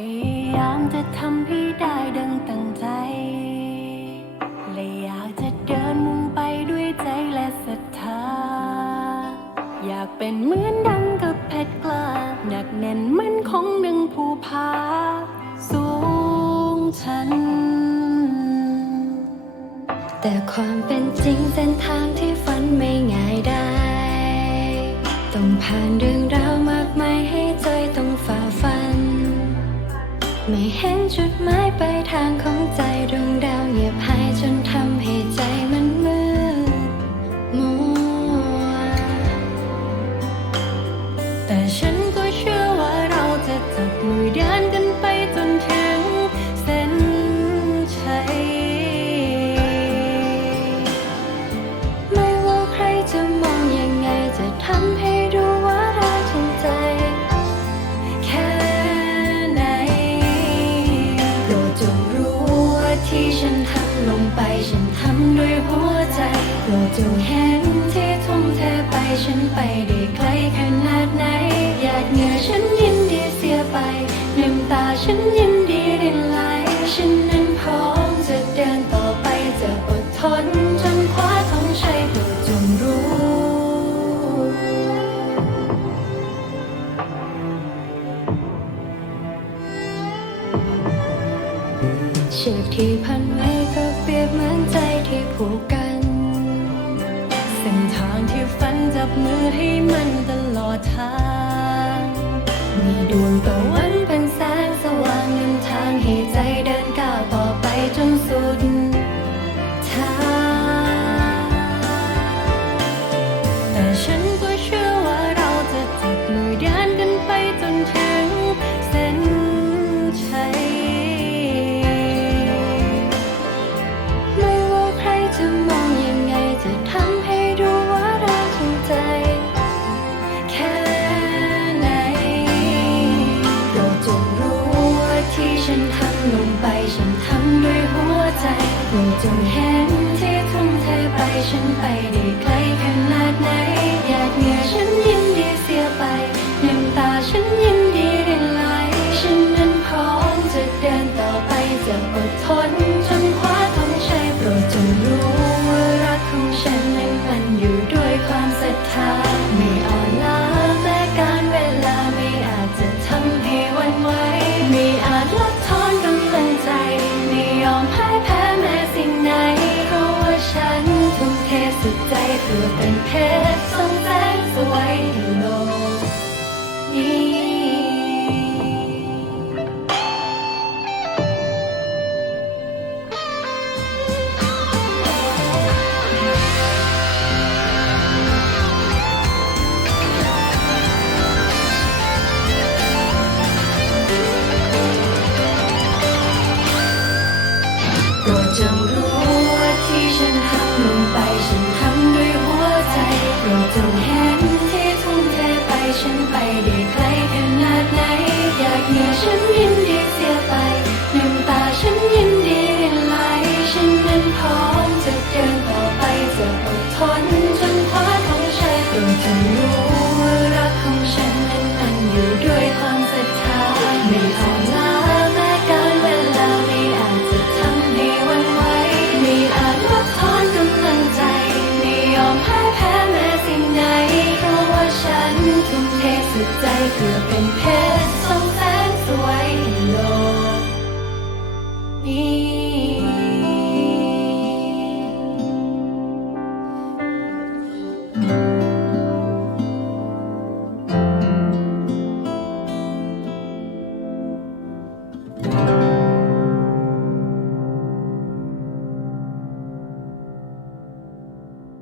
ายามจะทำให้ได้ดังตั้งใจ และอยากจะเดินมุ่งไปด้วยใจและศรัทธา อยากเป็นเหมือนดังกับเพชรกล้าหนักแน่นมั่นคงดังภูผาสูงชัน แต่ความเป็นจริงเส้นทางที่ฝันายไปทางของใจดวงดาวเงียบหายจนทำให้ใจมันมืดมัวแต่ฉัน ไปฉันทำด้วยหัวใจโปรดจงเห็นที่ทุ่มเทไปฉันไปได้ไกลขนาดไหนอยากเหงื่อฉันยินดีเสียไปน้ำตาฉันยินดีรินไหลฉันนั้นพร้อมจะเดินต่อไปจะอดทนจนคว้าทองชัยโปรดจงรู้เชือกที่พัน มือให้มันตลอดทางมีดวงตะวันเป็นแสงสว่างนำทางให้ใจเดินก้าวต่อไปจนสุด จงเห็นที่ทุ่มเทไปฉันไปได้ไกล เพชรสุดใจเพื่อเป็นเพชรสอ